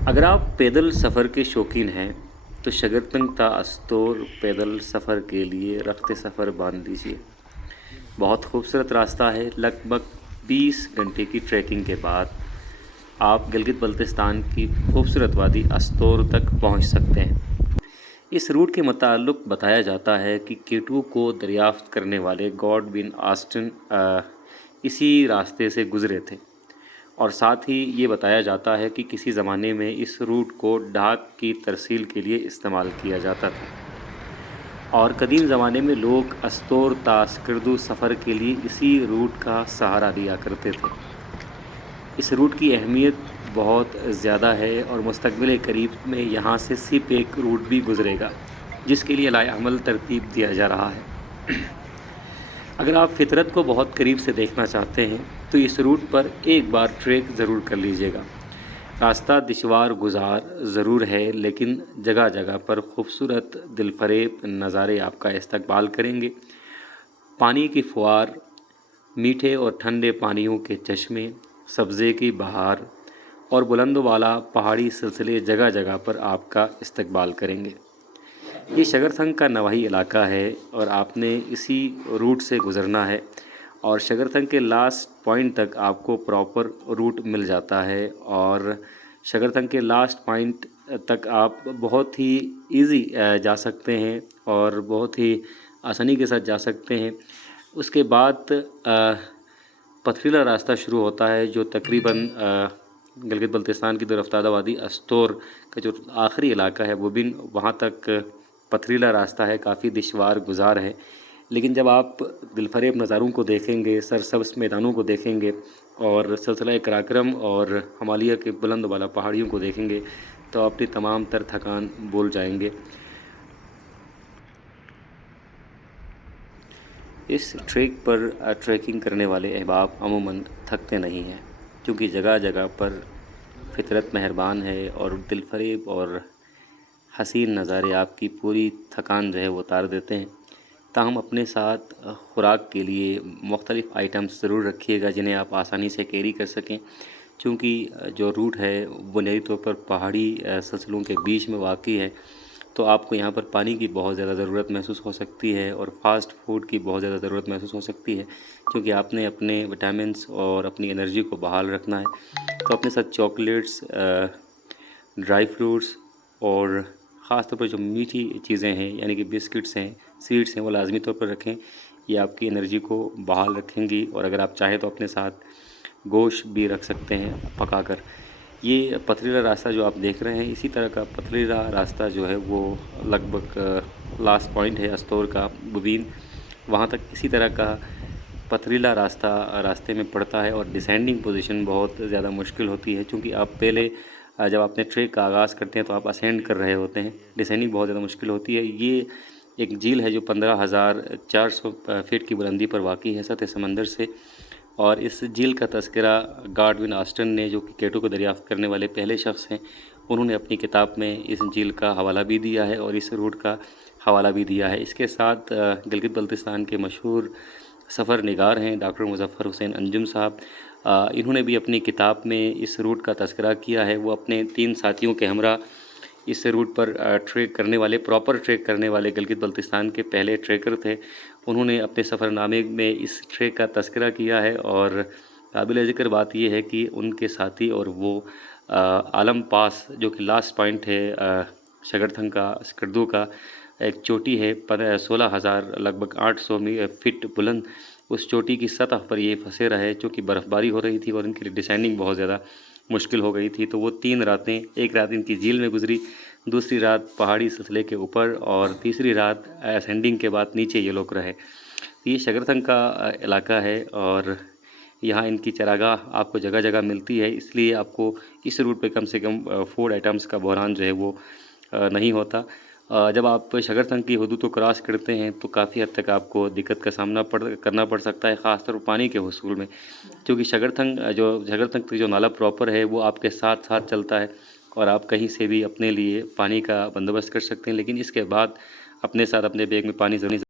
اگر آپ پیدل سفر کے شوقین ہیں تو شگرتنگ تا استور پیدل سفر کے لیے رخت سفر باندھ لیجیے۔ بہت خوبصورت راستہ ہے۔ لگ بھگ 20 گھنٹے کی ٹریکنگ کے بعد آپ گلگت بلتستان کی خوبصورت وادی استور تک پہنچ سکتے ہیں۔ اس روٹ کے متعلق بتایا جاتا ہے کہ کیٹو کو دریافت کرنے والے گاڈ ون آسٹن اسی راستے سے گزرے تھے، اور ساتھ ہی یہ بتایا جاتا ہے کہ کسی زمانے میں اس روٹ کو ڈاک کی ترسیل کے لیے استعمال کیا جاتا تھا، اور قدیم زمانے میں لوگ استور تا سکردو سفر کے لیے اسی روٹ کا سہارا لیا کرتے تھے۔ اس روٹ کی اہمیت بہت زیادہ ہے، اور مستقبل قریب میں یہاں سے سپ ایک روٹ بھی گزرے گا جس کے لیے لائحہ عمل ترتیب دیا جا رہا ہے۔ اگر آپ فطرت کو بہت قریب سے دیکھنا چاہتے ہیں تو اس روٹ پر ایک بار ٹریک ضرور کر لیجیے گا۔ راستہ دشوار گزار ضرور ہے، لیکن جگہ جگہ پر خوبصورت دل فریب نظارے آپ کا استقبال کریں گے۔ پانی کی فوار، میٹھے اور ٹھنڈے پانیوں کے چشمے، سبزے کی بہار اور بلند و بالا پہاڑی سلسلے جگہ جگہ پر آپ کا استقبال کریں گے۔ یہ شگرتھنگ کا نواحی علاقہ ہے اور آپ نے اسی روٹ سے گزرنا ہے، اور شگرتھنگ کے لاسٹ پوائنٹ تک آپ کو پراپر روٹ مل جاتا ہے، اور شگرتھنگ کے لاسٹ پوائنٹ تک آپ بہت ہی ایزی جا سکتے ہیں اور بہت ہی آسانی کے ساتھ جا سکتے ہیں۔ اس کے بعد پتھریلا راستہ شروع ہوتا ہے جو تقریباً گلگت بلتستان کی طرف افتادہ وادی استور کا جو آخری علاقہ ہے وہ بھی وہاں تک پتھریلا راستہ ہے، کافی دشوار گزار ہے، لیکن جب آپ دلفریب نظاروں کو دیکھیں گے، سرسبز میدانوں کو دیکھیں گے اور سلسلہ کراکرم اور ہمالیہ کے بلند و بالا پہاڑیوں کو دیکھیں گے تو اپنی تمام تر تھکان بھول جائیں گے۔ اس ٹریک پر ٹریکنگ کرنے والے احباب عموماً تھکتے نہیں ہیں، کیونکہ جگہ جگہ پر فطرت مہربان ہے اور دل فریب اور حسین نظارے آپ کی پوری تھکان جو ہے وہ اتار دیتے ہیں۔ تاہم اپنے ساتھ خوراک کے لیے مختلف آئٹمز ضرور رکھیے گا جنہیں آپ آسانی سے کیری کر سکیں، چونکہ جو روٹ ہے وہ بنیادی طور پر پہاڑی سلسلوں کے بیچ میں واقع ہے، تو آپ کو یہاں پر پانی کی بہت زیادہ ضرورت محسوس ہو سکتی ہے اور فاسٹ فوڈ کی بہت زیادہ ضرورت محسوس ہو سکتی ہے، کیونکہ آپ نے اپنے وٹامنس اور اپنی انرجی کو بحال رکھنا ہے۔ تو اپنے ساتھ چاکلیٹس، ڈرائی فروٹس اور خاص طور پر جو میٹھی چیزیں ہیں یعنی کہ بسکٹس ہیں، سویٹس ہیں، وہ لازمی طور پر رکھیں۔ یہ آپ کی انرجی کو بحال رکھیں گی، اور اگر آپ چاہیں تو اپنے ساتھ گوشت بھی رکھ سکتے ہیں پکا کر۔ یہ پتھریلا راستہ جو آپ دیکھ رہے ہیں، اسی طرح کا پتھریلا راستہ جو ہے وہ لگ بھگ لاسٹ پوائنٹ ہے استور کا ببین، وہاں تک اسی طرح کا پتھریلا راستہ راستے میں پڑتا ہے، اور ڈیسینڈنگ پوزیشن بہت زیادہ مشکل ہوتی ہے، چونکہ آپ پہلے جب آپ نے ٹریک کا آغاز کرتے ہیں تو آپ اسینڈ کر رہے ہوتے ہیں، ڈیسینڈنگ بہت زیادہ مشکل ہوتی ہے۔ یہ ایک جھیل ہے جو 15,400 فٹ کی بلندی پر واقع ہے سطح سمندر سے، اور اس جھیل کا تذکرہ گاڈ ون آسٹن نے، جو کہ کیٹو کو دریافت کرنے والے پہلے شخص ہیں، انہوں نے اپنی کتاب میں اس جھیل کا حوالہ بھی دیا ہے اور اس روٹ کا حوالہ بھی دیا ہے۔ اس کے ساتھ گلگت بلتستان کے مشہور سفر نگار ہیں ڈاکٹر مظفر حسین انجم صاحب، انہوں نے بھی اپنی کتاب میں اس روٹ کا تذکرہ کیا ہے۔ وہ اپنے 3 ساتھیوں کے ہمراہ اس روٹ پر ٹریک کرنے والے، پراپر ٹریک کرنے والے گلگت بلتستان کے پہلے ٹریکر تھے۔ انہوں نے اپنے سفر نامے میں اس ٹریک کا تذکرہ کیا ہے، اور قابل ذکر بات یہ ہے کہ ان کے ساتھی اور وہ عالم پاس جو کہ لاسٹ پوائنٹ ہے شگرتھنگ کا سکردو کا، ایک چوٹی ہے 16,000 لگ بھگ 800 فٹ بلند، اس چوٹی کی سطح پر یہ پھنسے رہے چونکہ برف باری ہو رہی تھی اور ان کے لیے ڈیسینڈنگ بہت زیادہ مشکل ہو گئی تھی۔ تو وہ 3 راتیں، ایک رات ان کی جھیل میں گزری، دوسری رات پہاڑی سلسلے کے اوپر، اور تیسری رات اسینڈنگ کے بعد نیچے یہ لوگ رہے۔ یہ شگرتھنگ کا علاقہ ہے، اور یہاں ان کی چراگاہ آپ کو جگہ جگہ ملتی ہے، اس لیے آپ کو اس روٹ پہ کم سے کم فوڈ آئٹمس کا بحران جو ہے وہ نہیں ہوتا۔ جب آپ شگرتھنگ کی حدود کو کراس کرتے ہیں تو کافی حد تک آپ کو دقت کا سامنا کرنا پڑ سکتا ہے، خاص طور پر پانی کے حصول میں، کیونکہ شگرتھنگ جو نالا پراپر ہے وہ آپ کے ساتھ ساتھ چلتا ہے، اور آپ کہیں سے بھی اپنے لیے پانی کا بندوبست کر سکتے ہیں، لیکن اس کے بعد اپنے ساتھ اپنے بیگ میں پانی ضرور